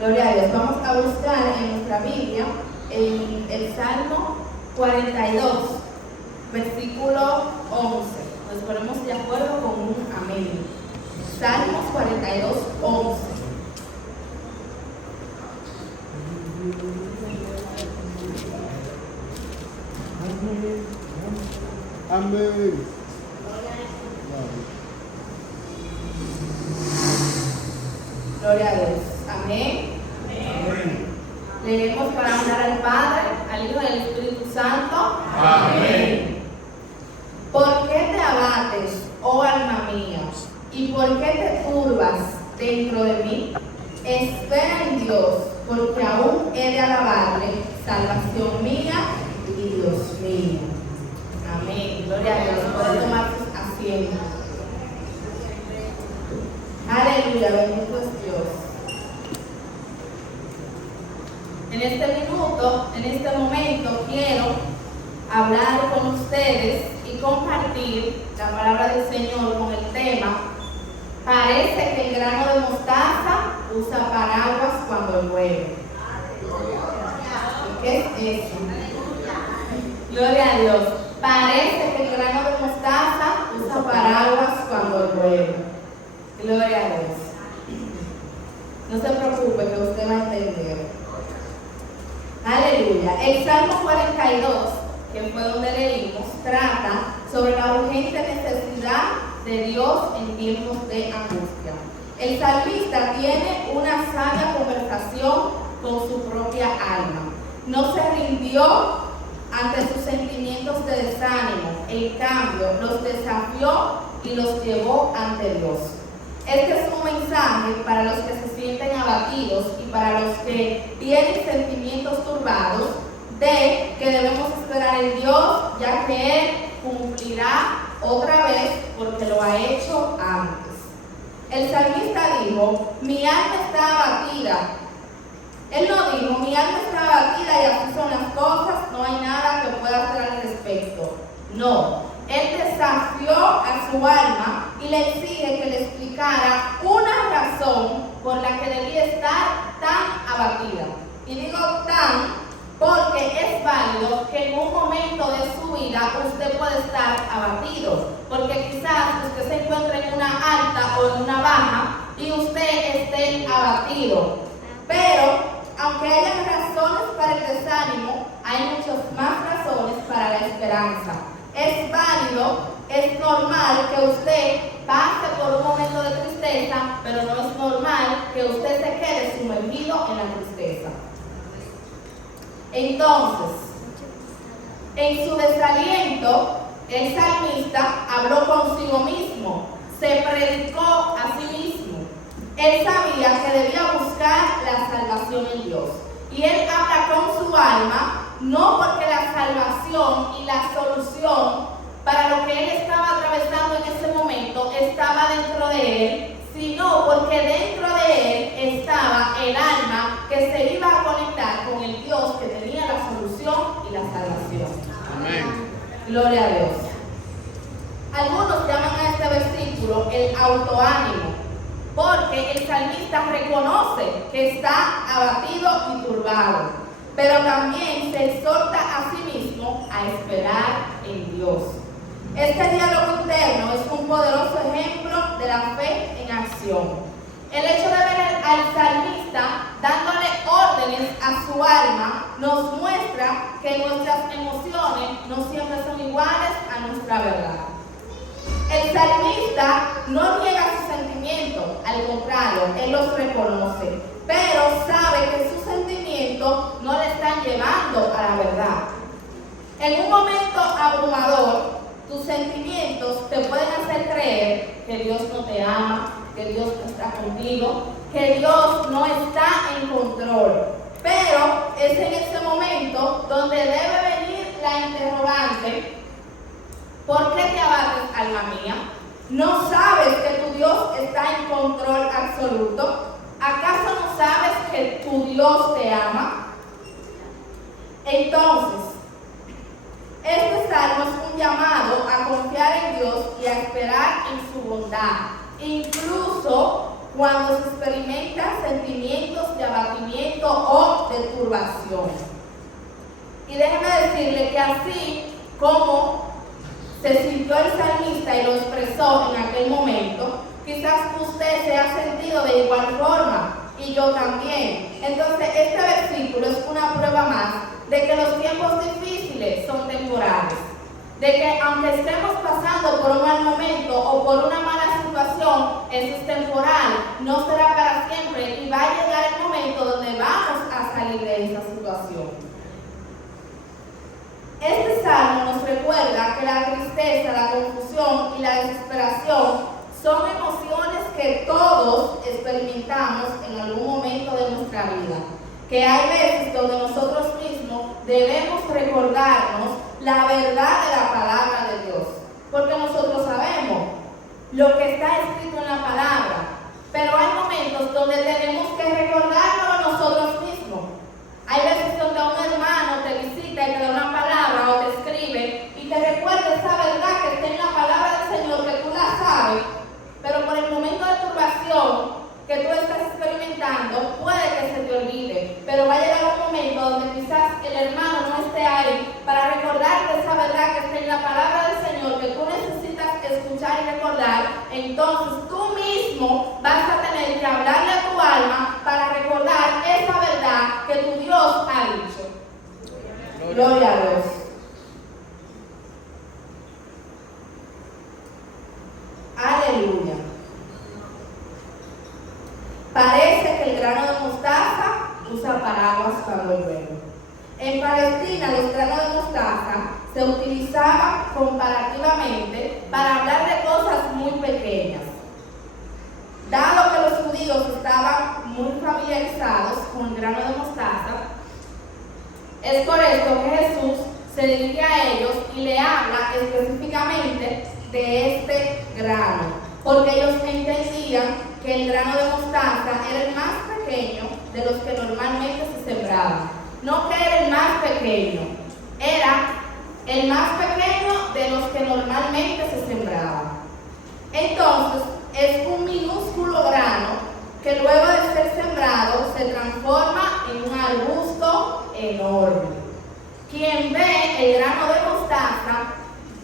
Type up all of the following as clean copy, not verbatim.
Gloria a Dios. Vamos a buscar en nuestra Biblia en el Salmo 42, versículo 11. Nos ponemos de acuerdo con un amén. Salmos 42, 11. Amén. Gloria a Dios. Amén. Amén. Leemos para honrar al Padre, al Hijo y al Espíritu Santo. Amén. ¿Por qué te abates, oh alma mía? ¿Y por qué te turbas dentro de mí? Espera en Dios, porque aún he de alabarle, salvación mía y Dios mío. Amén. Gloria a Dios. Pueden tomar sus asientos. Aleluya, bendito es Dios. En este minuto, en este momento, quiero hablar con ustedes y compartir la palabra del Señor con el tema: parece que el grano de mostaza usa paraguas cuando llueve. ¿Y qué es eso? Gloria a Dios. Parece que el grano de mostaza usa paraguas cuando llueve. Gloria a Dios. No se preocupe, que usted va a entender. Aleluya. El Salmo 42, que fue donde leímos, trata sobre la urgente necesidad de Dios en tiempos de angustia. El salmista tiene una sabia conversación con su propia alma. No se rindió ante sus sentimientos de desánimo. En cambio, los desafió y los llevó ante Dios. Este es un mensaje para los que se sienten abatidos y para los que tienen sentimientos turbados de que debemos esperar en Dios, ya que Él cumplirá otra vez porque lo ha hecho antes. El salmista dijo: mi alma está abatida. Él no dijo: mi alma está abatida y así son las cosas, no hay nada que pueda hacer al respecto. No. Él desafió a su alma y le exige que le explicara una razón por la que debía estar tan abatida. Y digo tan porque es válido que en un momento de su vida usted puede estar abatido, porque quizás usted se encuentre en una alta o en una baja y usted esté abatido. Pero aunque haya razones para el desánimo, hay muchas más razones para la esperanza. Es válido, es normal que usted pase por un momento de tristeza, pero no es normal que usted se quede sumergido en la tristeza. Entonces, en su desaliento, el salmista habló consigo mismo, se predicó a sí mismo. Él sabía que debía buscar la salvación en Dios. Y él habla con su alma, no porque la salvación y la solución para lo que él estaba atravesando en ese momento estaba dentro de él, sino porque dentro de él estaba el alma que se iba a conectar con el Dios que tenía la solución y la salvación. Amén. Gloria a Dios. Algunos llaman a este versículo el autoánimo, porque el salmista reconoce que está abatido y turbado, pero también se exhorta a sí mismo a esperar en Dios. Este diálogo interno es un poderoso ejemplo de la fe en acción. El hecho de ver al salmista dándole órdenes a su alma nos muestra que nuestras emociones no siempre son iguales a nuestra verdad. El salmista no niega sus sentimientos, al contrario, él los reconoce, pero sabe que sus sentimientos no le están llevando a la verdad. En un momento abrumador, tus sentimientos te pueden hacer creer que Dios no te ama, que Dios no está contigo, que Dios no está en control. Pero es en ese momento donde debe venir la interrogante: ¿por qué te abates, alma mía? ¿No sabes que tu Dios está en control absoluto? ¿Acaso no sabes que tu Dios te ama? Entonces, este salmo es un llamado a confiar en Dios y a esperar en su bondad, incluso cuando se experimentan sentimientos de abatimiento o de turbación. Y déjeme decirle que así como se sintió el salmista y lo expresó en aquel momento, quizás usted se ha sentido de igual forma y yo también. Entonces este versículo es una prueba más de que los tiempos difíciles son temporales, de que aunque estemos pasando por un mal momento o por una mala situación, eso es temporal, no será para siempre y va a llegar el momento donde vamos a salir de esa situación. Este salmo nos recuerda que la tristeza, la confusión y la desesperación son emociones que todos experimentamos en algún momento de nuestra vida. Que hay veces donde nosotros mismos debemos recordarnos la verdad de la palabra de Dios. Porque nosotros sabemos lo que está escrito en la palabra. Pero hay momentos donde tenemos que recordarlo a nosotros mismos. Hay veces donde un hermano te visita y te da una palabra o te escribe y te recuerda esa verdad que está en la palabra del Señor, que tú la sabes, pero por el momento de turbación que tú estás experimentando, puede que se te olvide, pero va a llegar un momento donde quizás el hermano no esté ahí para recordarte esa verdad que está en la palabra del Señor, que tú necesitas escuchar y recordar. Entonces tú mismo vas a tener que hablarle a tu alma para recordar esa verdad que tu Dios ha dicho. Gloria a Dios. Aleluya. Parece que el grano de mostaza usa paraguas cuando llueve. En Palestina, los granos de mostaza se utilizaban comparativamente para hablar de cosas muy pequeñas. Dado que los judíos estaban muy familiarizados con el grano de mostaza, es por esto que Jesús se dirige a ellos y le habla específicamente de este grano, porque ellos entendían que el grano de mostaza era el más pequeño de los que normalmente se sembraban. No que era el más pequeño, era el más pequeño de los que normalmente se sembraban. Entonces, es un minúsculo grano que luego de ser sembrado se transforma en un arbusto enorme. Quien ve el grano de mostaza,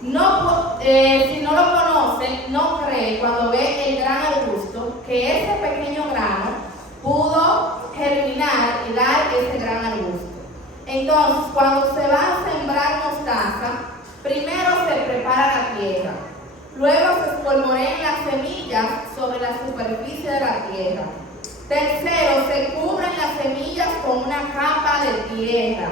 si no lo conoce, no cree cuando ve el gran arbusto que ese pequeño grano pudo germinar y dar ese gran arbusto. Entonces, cuando se va a sembrar mostaza, primero se prepara la tierra, luego se espolvorean las semillas sobre la superficie de la tierra. Tercero, se cubren las semillas con una capa de tierra.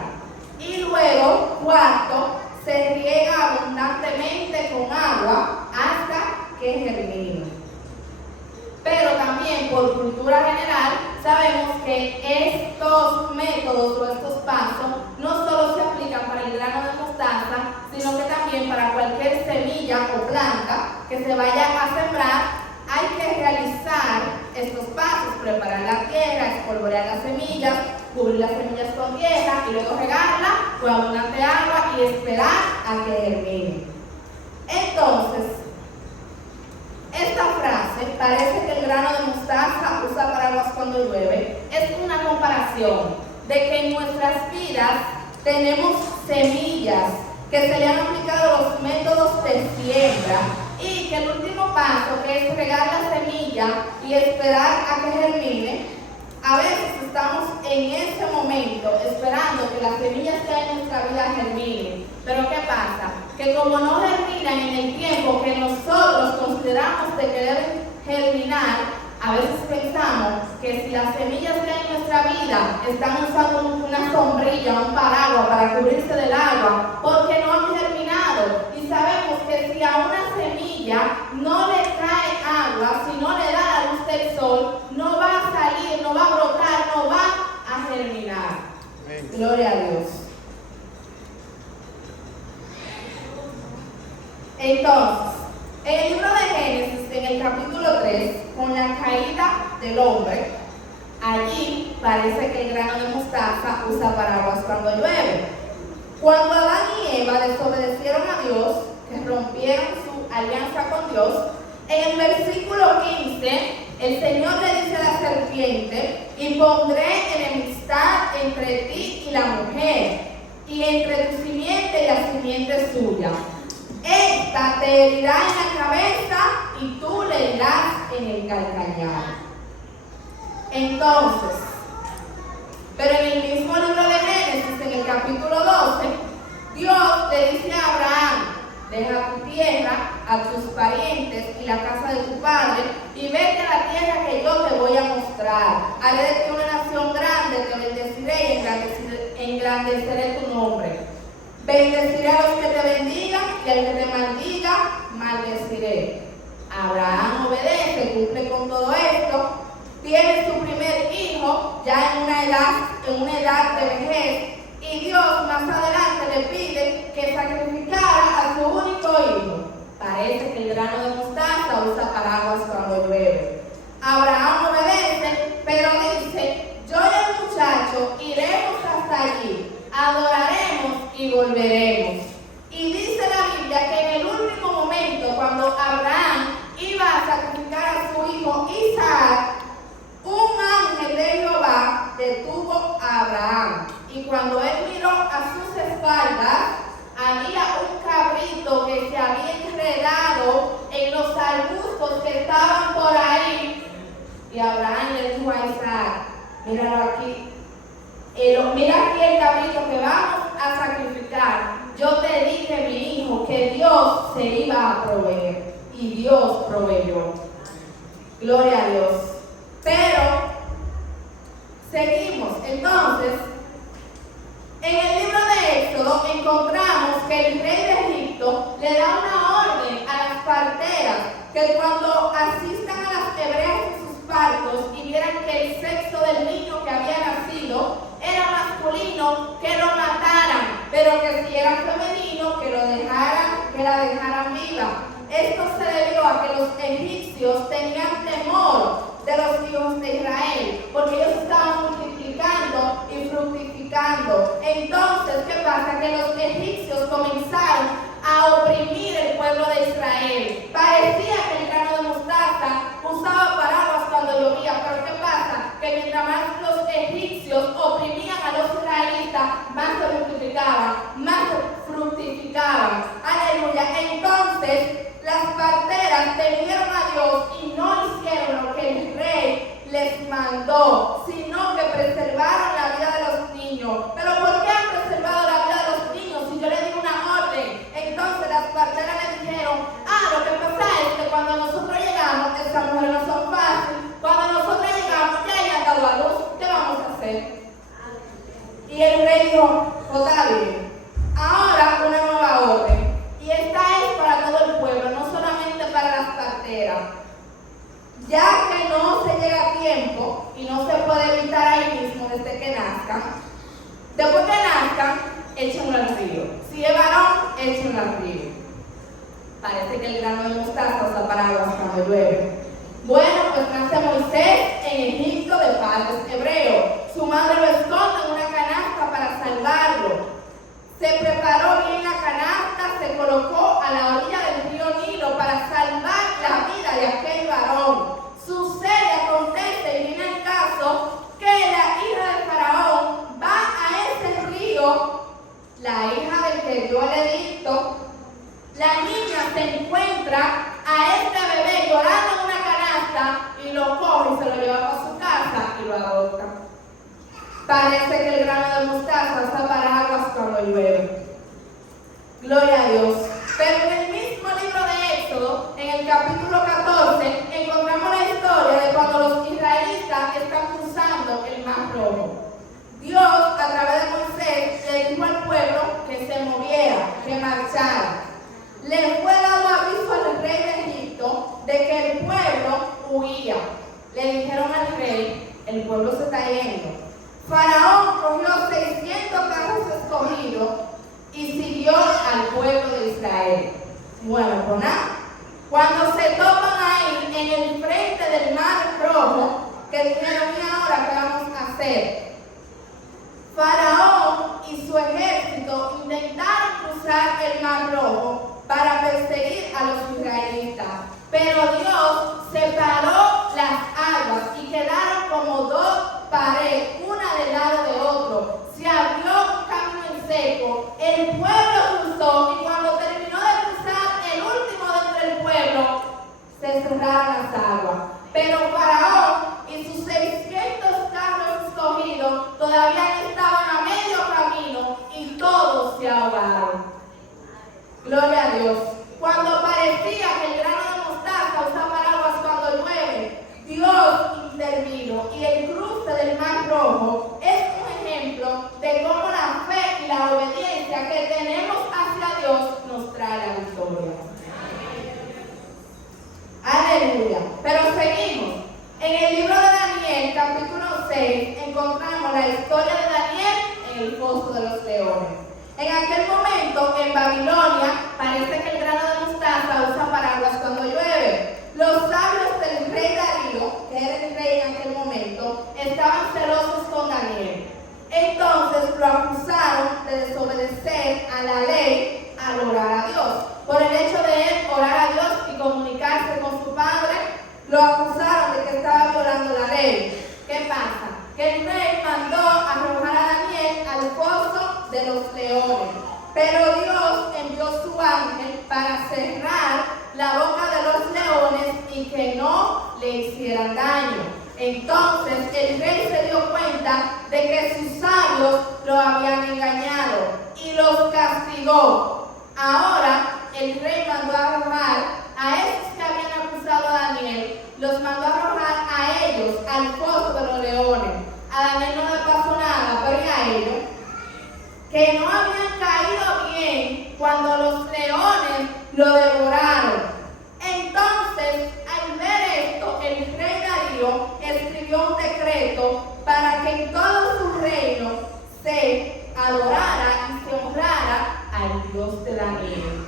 Y luego, cuarto, se riega abundantemente con agua hasta que germine. Pero también por cultura general sabemos que estos métodos o estos pasos no solo se aplican para el grano de mostaza, sino que también para cualquier semilla o planta que se vaya a sembrar. Hay que realizar estos pasos: preparar la tierra, espolvorear las semillas, cubrir las semillas con tierra y luego regarla con abundante agua y esperar a que germine. Entonces, esta frase, parece que el grano de mostaza usa paraguas cuando llueve, es una comparación de que en nuestras vidas tenemos semillas que se le han aplicado los métodos de siembra y que el último paso, que es regar la semilla y esperar a que germine, a veces estamos en ese momento esperando que las semillas que hay en nuestra vida germinen. Pero ¿qué pasa? Que como no germinan en el tiempo que nosotros consideramos de que deben germinar, a veces pensamos que si las semillas que hay en nuestra vida están usando una sombrilla, un paraguas para cubrirse del agua, porque no han germinado. Y sabemos que si a una semilla no le cae agua, si no le da la luz del sol, no va a salir, no va a brotar, no va a germinar. Amén. Gloria a Dios. Entonces, en el libro de Génesis, en el capítulo 3, con la caída del hombre, allí parece que el grano de mostaza usa paraguas cuando llueve. Cuando Adán y Eva desobedecieron a Dios, que rompieron su alianza con Dios, en el versículo 15 El Señor le dice a la serpiente, y pondré enemistad entre ti y la mujer, y entre tu simiente y la simiente suya. Esta te herirá en la cabeza y tú le herirás en el calcañar. Entonces, pero en el mismo libro de Génesis, en el capítulo 12, Dios le dice a Abraham, deja tu tierra, a tus parientes y la casa de tu padre, y vete a la tierra que yo te voy a mostrar. Haré de ti una nación grande, te bendeciré y engrandeceré tu nombre. Bendeciré a los que te bendigan y al que te maldiga, maldeciré. Abraham obedece, cumple con todo esto, tiene su primer hijo ya en una edad de vejez, y Dios más adelante le pide que sacrificara a su único hijo. Parece que el grano de mostaza usa paraguas cuando llueve. Abraham obedece, pero dice, yo y el muchacho iremos hasta allí, adoraremos y volveremos. Y dice la Biblia que en el último momento, cuando Abraham iba a sacrificar a su hijo Isaac, un ángel de Jehová detuvo a Abraham. Y cuando él miró a sus espaldas, había un cabrito que se había enredado en los arbustos que estaban por ahí. Y Abraham le dijo a Isaac, míralo aquí. Mira aquí el cabrito que vamos a sacrificar. Yo te dije, mi hijo, que Dios se iba a proveer. Y Dios proveyó. Gloria a Dios. Pero, seguimos. Entonces, en el libro de Éxodo encontramos que el rey de Egipto le da una orden a las parteras que cuando asistan a las hebreas en sus partos y vieran que el sexo del niño que había nacido era masculino, que lo mataran, pero que si era femenino, que la dejaran viva. Esto se debió a que los egipcios tenían temor de los hijos de Israel, porque ellos estaban multiplicando y fructificando. Entonces, ¿qué pasa? Que los egipcios comenzaron a oprimir el pueblo de Israel. Parecía que el grano de mostaza usaba paraguas cuando llovía, pero ¿qué pasa? Que mientras más los egipcios oprimían a los israelitas, más se multiplicaban, más se fructificaban. Aleluya. Entonces, las parteras temieron a Dios y no hicieron lo que el rey les mandó, sino que preservaron la vida de los niños. ¿Pero por qué han preservado la vida de los niños si yo les di una orden? Entonces las parteras le dijeron, lo que pasa es que cuando nosotros llegamos, estas mujeres no son fáciles, cuando nosotros llegamos ya hayan dado a luz, ¿qué vamos a hacer? Y el rey dijo, está bien, ahora una nueva orden. Y esta es para todo el pueblo, no solamente para las parteras. Ya que no se llega a tiempo y no se puede evitar ahí mismo desde que nazcan, después que nazcan, échenlo al río. Si es varón, échenlo al río. Parece que el grano de mostaza usa paraguas cuando llueve. Bueno, pues nace Moisés en Egipto de padres hebreos. Su madre lo esconde en una canasta para salvarlo. Se preparó bien la canasta, se colocó a la orilla del río Nilo para salvar la vida de aquel varón. Sucede, acontece y viene el caso que la hija de Faraón va a ese río, la hija del que dio el edicto. La niña se encuentra a este bebé llorando en una canasta y lo coge y se lo lleva para su casa y lo adopta. Parece que el grano de mostaza está para aguas cuando llueve. Gloria a Dios. Pero en el mismo libro de Éxodo, en el capítulo 14, encontramos la historia de cuando los israelitas están cruzando el Mar Rojo. Dios, a través de Moisés, le dijo al pueblo que se moviera, que marchara. Le fue dado aviso al rey de Egipto de que el pueblo huía. Le dijeron al rey, el pueblo se está yendo. Faraón cogió 600 carros escogidos y siguió al pueblo de Israel. Bueno, pues nada, cuando se topan ahí en el frente del Mar Rojo, que dijeron, ¿y ahora qué vamos a hacer? Faraón y su ejército intentaron cruzar el Mar Rojo para perseguir a los israelitas, pero Dios separó las aguas y quedaron como dos paredes, una del lado de otro. Se abrió un camino en seco, el pueblo cruzó y cuando terminó de cruzar el último dentro del pueblo, se cerraron las aguas. Pero Faraón y sus 600 carros escogidos todavía estaban a medio camino y todos se ahogaron. Gloria a Dios. Cuando parecía que el grano de mostaza usa paraguas cuando llueve, Dios intervino y el cruce del Mar Rojo es un ejemplo de cómo la fe y la obediencia que tenemos hacia Dios nos trae la victoria. Aleluya. Pero seguimos. En el libro de Daniel, capítulo 6, encontramos la historia de Daniel en el foso de los leones. En aquel momento, en Babilonia, parece que el grano de mostaza usa paraguas cuando llueve. Los sabios del rey Darío, que era el rey en aquel momento, estaban celosos con Daniel. Entonces lo acusaron de desobedecer a la ley al orar a Dios. Por el hecho de él orar a Dios y comunicarse con su padre, lo acusaron de que estaba violando la ley. ¿Qué pasa? Que el rey mandó arrojar a Daniel al foso de los leones. Pero Dios envió su ángel para cerrar la boca de los leones y que no le hicieran daño. Entonces el rey se dio cuenta de que sus sabios lo habían engañado y los castigó. Ahora el rey mandó a arrojar a esos que habían acusado a Daniel, los mandó a arrojar a ellos al foso de los leones. A Daniel no le pasó nada, pero ¿y a ellos? Que no habían caído bien cuando los leones lo devoraron. Entonces, al ver esto, el rey Darío escribió un decreto para que en todo su reino se adorara y se honrara al Dios de Daniel.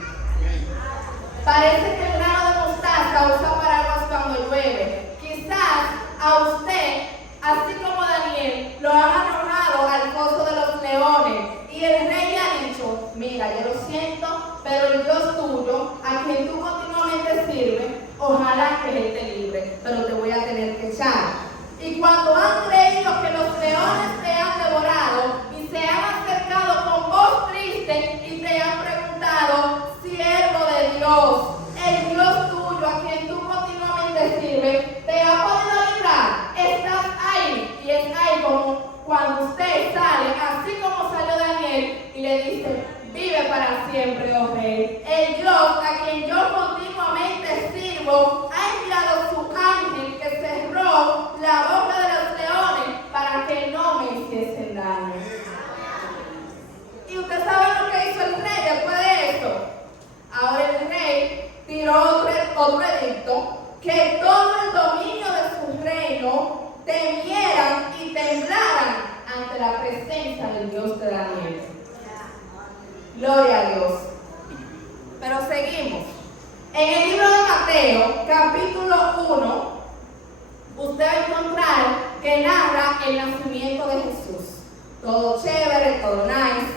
Parece que el grano de mostaza usa paraguas cuando llueve. Quizás a usted, así como Daniel, lo han arrojado al foso de los leones y el rey le ha dicho: mira, yo lo siento, pero el Dios tuyo, a quien tú continuamente sirves, ojalá que Él te libre, pero te voy a tener que echar. Y cuando han creído que los leones te han devorado y se han acercado con voz triste y te han preguntado: siervo de Dios, el Dios tuyo, a quien tú continuamente sirves, ¿te ha podido librar? Estás ahí. Y es ahí como cuando usted sale, así como salió Daniel, y le dice: vive para siempre, oh rey. El Dios a quien yo continuamente sirvo ha enviado su ángel que cerró la boca de los leones para que no me hiciesen daño. ¿Y usted sabe lo que hizo el rey después de esto? Ahora el rey tiró otro edicto: que todo el dominio de su reino temieran y temblaran ante la presencia del Dios de Daniel. Gloria a Dios. Pero seguimos. En el libro de Mateo, capítulo 1, usted va a encontrar que narra el nacimiento de Jesús. Todo chévere, todo nice.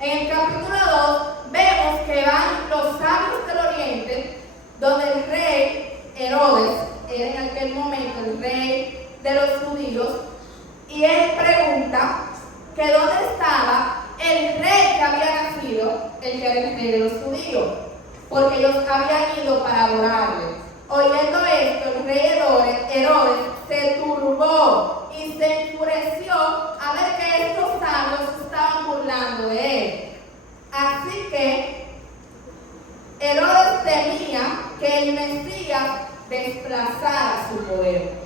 En el capítulo 2 vemos que van los sabios del oriente, donde el rey Herodes era en aquel momento el rey de los judíos, y él pregunta que dónde estaba el rey que había nacido, el que era el rey de los judíos, porque ellos habían ido para adorarle. Oyendo esto, el rey Herodes se turbó y se enfureció a ver que estos sabios estaban burlando de él. Así que Herodes temía que el Mesías desplazara su poder.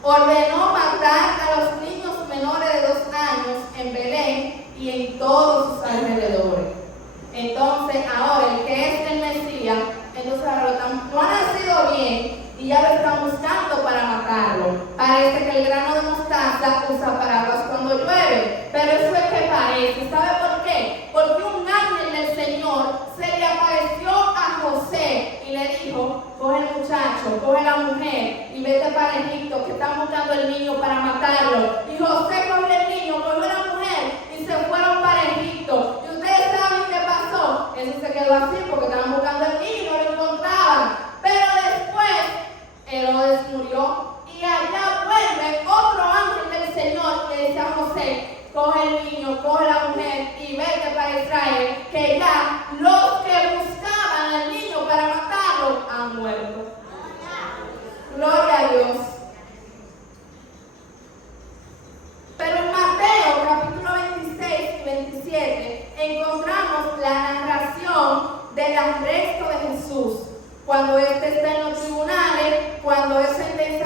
Ordenó matar a los niños menores de 2 años en Belén y en todos sus alrededores. Entonces, ahora el que es el Mesías, entonces ahora no ha nacido bien y ya lo están buscando para matarlo. Parece que el grano de mostaza usa paraguas cuando llueve, pero eso es que parece. ¿Sabe por qué? Porque un ángel del Señor se le apareció a José y le dijo: coge el muchacho, coge la mujer y vete para Egipto, que están buscando el niño para matarlo. Y José cogió el niño, cogió la mujer y se fueron para Egipto. Y ustedes saben qué pasó. Eso se quedó así porque estaban buscando el niño y no lo encontraban. Pero después Herodes murió coge el niño, coge la mujer y vete para Israel, que ya los que buscaban al niño para matarlo han muerto. Gloria a Dios. Pero en Mateo capítulo 26 y 27 encontramos la narración del arresto de Jesús. Cuando éste está en los tribunales, cuando es sentenciado